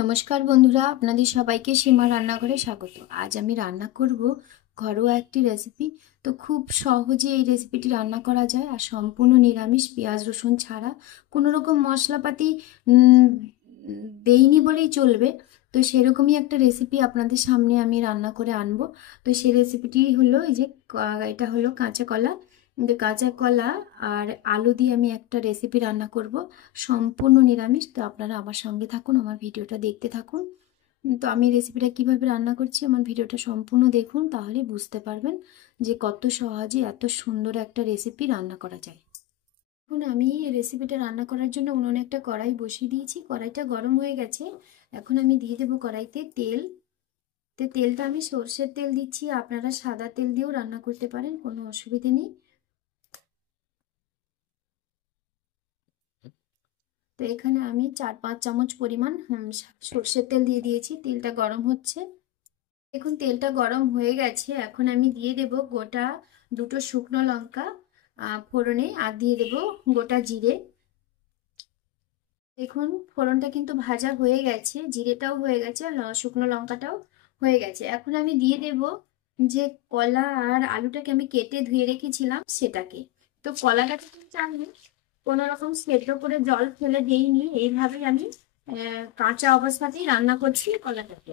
নমস্কার বন্ধুরা, আপনাদের সবাইকে সীমা রান্নাঘরে স্বাগত। আজ আমি রান্না করব ঘরোয়া একটি রেসিপি। তো খুব সহজে এই রেসিপিটি রান্না করা যায়, আর সম্পূর্ণ নিরামিষ, পেঁয়াজ রসুন ছাড়া। কোনো রকম মশলাপাতি দেইনি বলেই চলবে। তো সেরকমই একটা রেসিপি আপনাদের সামনে আমি রান্না করে আনবো। তো সেই রেসিপিটি হলো এই যে এটা হলো কাঁচা কলা। কাঁচা কলা আর আলু দিয়ে আমি একটা রেসিপি রান্না করব, সম্পূর্ণ নিরামিষ। তো আপনারা আমার সঙ্গে থাকুন, আমার ভিডিওটা দেখতে থাকুন। তো আমি রেসিপিটা কিভাবে রান্না করছি, আমার ভিডিওটা সম্পূর্ণ দেখুন, তাহলে বুঝতে পারবেন যে কত সহজে এত সুন্দর একটা রেসিপি রান্না করা যায়। এখন আমি রেসিপিটা রান্না করার জন্য উনুনে একটা কড়াই বসিয়ে দিয়েছি। কড়াইটা গরম হয়ে গেছে। এখন আমি দিয়ে দেবো কড়াইতে তেল। তেলটা আমি সর্ষের তেল দিচ্ছি, আপনারা সাদা তেল দিয়েও রান্না করতে পারেন, কোনো অসুবিধে নেই। তো এখানে আমি 4-5 চামচ পরিমাণ সর্ষের তেল দিয়ে দিয়েছি। তেলটা গরম হচ্ছে। দেখুন তেলটা গরম হয়ে গেছে। এখন আমি দিয়ে দেব গোটা দুটো শুকনো লঙ্কা ফোড়নে, আর দিয়ে দেব গোটা জিরে। দেখুন ফোড়নটা কিন্তু ভাজা হয়ে গেছে, জিরেটাও হয়ে গেছে, আর শুকনো লঙ্কাটাও হয়ে গেছে। এখন আমি দিয়ে দেব যে কলা আর আলুটাকে আমি কেটে ধুয়ে রেখেছিলাম সেটাকে। তো কলাটাকে কিন্তু আমি কোনো রকম সেদ্ধ করে জল ফেলে দিইনি, এইভাবেই আমি কাঁচা অবস্থাতেই রান্না করছি কলাটাকে।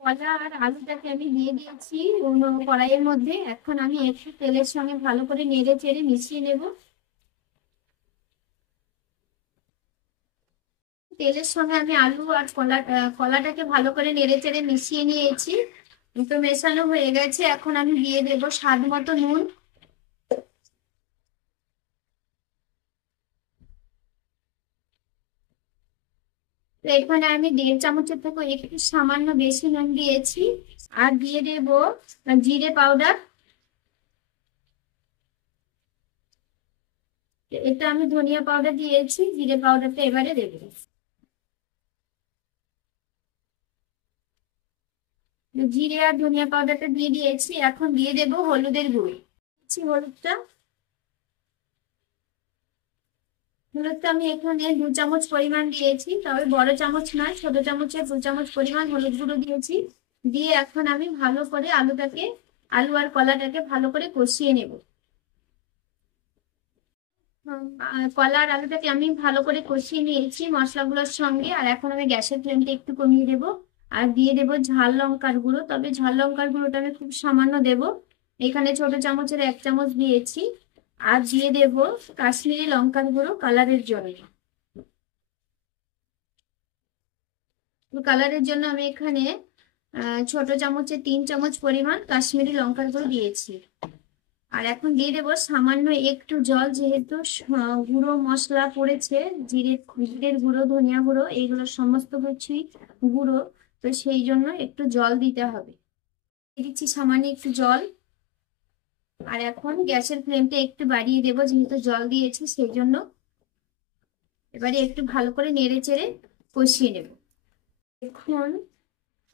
কলা আর আলুটাকে আমি দিয়ে দিয়েছি অন্য কড়াইয়ের মধ্যে। এখন আমি একটু তেলের সঙ্গে ভালো করে নেড়ে চেড়ে মিশিয়ে নেব। তেলের সঙ্গে আমি আলু আর কলাটাকে ভালো করে নেড়ে চেড়ে মিশিয়ে নিয়েছি। তো মেশানো হয়ে গেছে। এখন আমি দিয়ে দেবো স্বাদ মতো নুন। তো এখানে আমি 1.5 চামচের থেকে একটু সামান্য বেশি নুন দিয়েছি। আর দিয়ে দেবো জিরে পাউডার। এটা আমি ধনিয়া পাউডার দিয়েছি, জিরে পাউডারটা এবারে দেবো। জিরে আর ধনিয়া পাউডারটা দিয়ে দিয়েছি। এখন দিয়ে দেবো হলুদের গুঁড়ো। হলুদটা হলুদটা আমি এখানে 2 চামচ পরিমাণ দিয়েছি, তবে বড় চামচ নয়, ছোট চামচের 2 চামচ পরিমাণ হলুদ গুঁড়ো দিয়েছি। দিয়ে এখন আমি ভালো করে আলু আর কলাটাকে ভালো করে কষিয়ে নেব। কলা আর আলুটাকে আমি ভালো করে কষিয়ে নিয়েছি মশলাগুলোর সঙ্গে। আর এখন আমি গ্যাসের ফ্লেমটা একটু কমিয়ে দেবো। আর দিয়ে দেবো ঝাল লঙ্কার গুঁড়ো, তবে ঝাল লঙ্কার গুঁড়োটা আমি খুব সামান্য দেবো। এখানে ছোট চামচের 1 চামচ দিয়েছি। আর দিয়ে দেবো কাশ্মীরি লঙ্কার গুঁড়ো কালারের জন্য। কালারের জন্য আমি এখানে ছোট চামচে 3 চামচ পরিমাণ কাশ্মীরি লঙ্কার গুঁড়ো দিয়েছি। আর এখন দিয়ে দেবো সামান্য একটু জল, যেহেতু গুঁড়ো মশলা পড়েছে, জিরের গুঁড়ো, ধনিয়া গুঁড়ো, এইগুলো সমস্ত কিছুই গুঁড়ো, তো সেই জন্য একটু জল দিতে হবে। দিয়ে দিচ্ছি সামান্য একটু জল। আর এখন গ্যাসের ফ্লেমটা একটু বাড়িয়ে দেবো, যেহেতু জল দিয়েছি সেই জন্য। এবারে একটু ভালো করে নেড়ে চেড়ে কষিয়ে নেব। এখন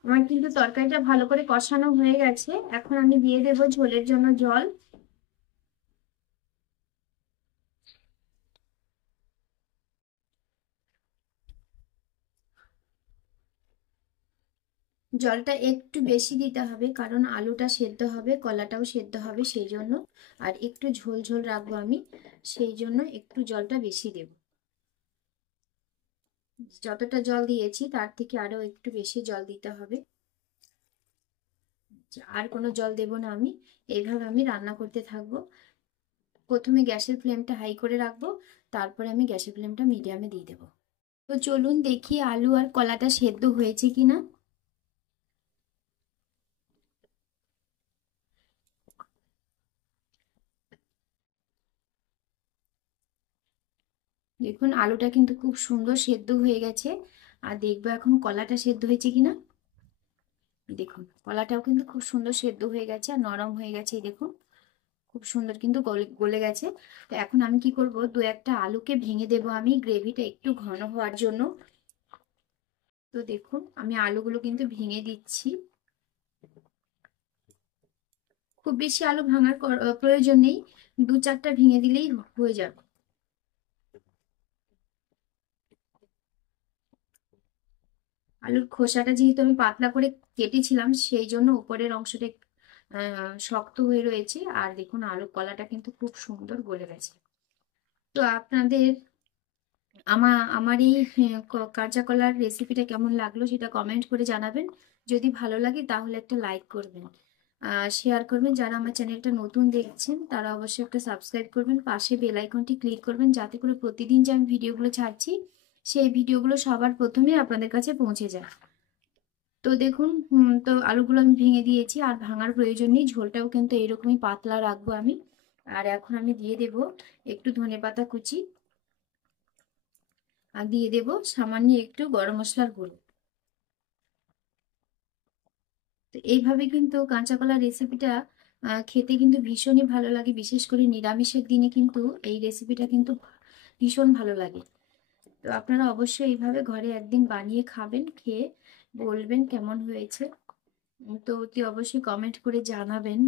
আমার কিন্তু তরকারিটা ভালো করে কষানো হয়ে গেছে। এখন আমি দিয়ে দেবো ঝোলের জন্য জল। জলটা একটু বেশি দিতে হবে, কারণ আলুটা সেদ্ধ হবে, কলাটাও সেদ্ধ হবে, সেই জন্য। আর একটু ঝোল ঝোল রাখবো আমি, সেই জন্য একটু জলটা বেশি দেব। যতটা জল দিয়েছি তার থেকে আরো একটু বেশি জল দিতে হবে। আর কোনো জল দেব না আমি। এইভাবে আমি রান্না করতে থাকবো। প্রথমে গ্যাসের ফ্লেমটা হাই করে রাখবো, তারপরে আমি গ্যাসের ফ্লেমটা মিডিয়ামে দিয়ে দেবো। তো চলুন দেখি আলু আর কলাটা সেদ্ধ হয়েছে কিনা। দেখুন আলুটা কিন্তু খুব সুন্দর সেদ্ধ হয়ে গেছে। আর দেখবো এখন কলাটা সেদ্ধ হয়েছে কিনা। দেখুন কলাটাও কিন্তু খুব সুন্দর সেদ্ধ হয়ে গেছে আর নরম হয়ে গেছে। দেখুন খুব সুন্দর কিন্তু গলে গলে গেছে। তো এখন আমি কি করব, 2-1টা আলুকে ভেঙে দেবো আমি, গ্রেভিটা একটু ঘন হওয়ার জন্য। তো দেখুন আমি আলুগুলো কিন্তু ভেঙে দিচ্ছি। খুব বেশি আলু ভাঙার প্রয়োজন নেই, 2-4টা ভেঙে দিলেই হয়ে যাবে। আলুর খোসাটা যেহেতু আমি পাতলা করে কেটেছিলাম, সেই জন্য উপরের অংশটা শক্ত হয়ে রয়েছে। আর দেখুন আলুর কলাটা কিন্তু খুব সুন্দর গলে গেছে। তো আপনাদের আমার এই কাঁচা কলার রেসিপিটা কেমন লাগলো সেটা কমেন্ট করে জানাবেন। যদি ভালো লাগে তাহলে একটা লাইক করবেন, শেয়ার করবেন। যারা আমার চ্যানেলটা নতুন দেখছেন তারা অবশ্যই একটা সাবস্ক্রাইব করবেন, পাশে বেল আইকনটি ক্লিক করবেন, যাতে করে প্রতিদিন যে আমি ভিডিওগুলো ছাড়ছি সেই ভিডিওগুলো সবার প্রথমে আপনাদের কাছে পৌঁছে যায়। তো দেখুন তো আলুগুলো আমি ভেঙে দিয়েছি, আর ভাঙার প্রয়োজন নেই, ঝোলটাও কিন্তু এরকমই পাতলা রাখবো আমি। আর এখন আমি দিয়ে দেব একটু ধনেপাতা কুচি, আর দিয়ে দেব সামান্য একটু গরম মশলার গুঁড়ো। তো এইভাবে কিন্তু কাঁচা কলার রেসিপিটা খেতে কিন্তু ভীষণই ভালো লাগে, বিশেষ করে নিরামিষের দিনে কিন্তু এই রেসিপিটা কিন্তু ভীষণ ভালো লাগে। তো আপনারা অবশ্যই এইভাবে ঘরে একদিন বানিয়ে খাবেন, খেয়ে বলবেন কেমন হয়েছে। তো অতি অবশ্যই কমেন্ট করে জানাবেন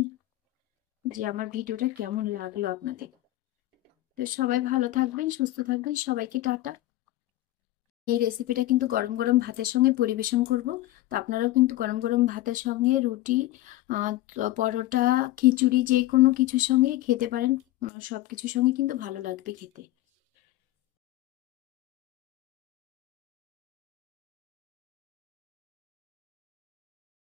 যে আমার ভিডিওটা কেমন লাগলো আপনাদের। তো সবাই ভালো থাকবেন, সুস্থ থাকবেন, সবাইকে টাটা। এই রেসিপিটা কিন্তু গরম গরম ভাতের সঙ্গে পরিবেশন করব। তো আপনারাও কিন্তু গরম গরম ভাতের সঙ্গে রুটি, পরোটা, খিচুড়ি যে কোনো কিছুর সঙ্গে খেতে পারেন। সব কিছুর সঙ্গে কিন্তু ভালো লাগবে খেতে।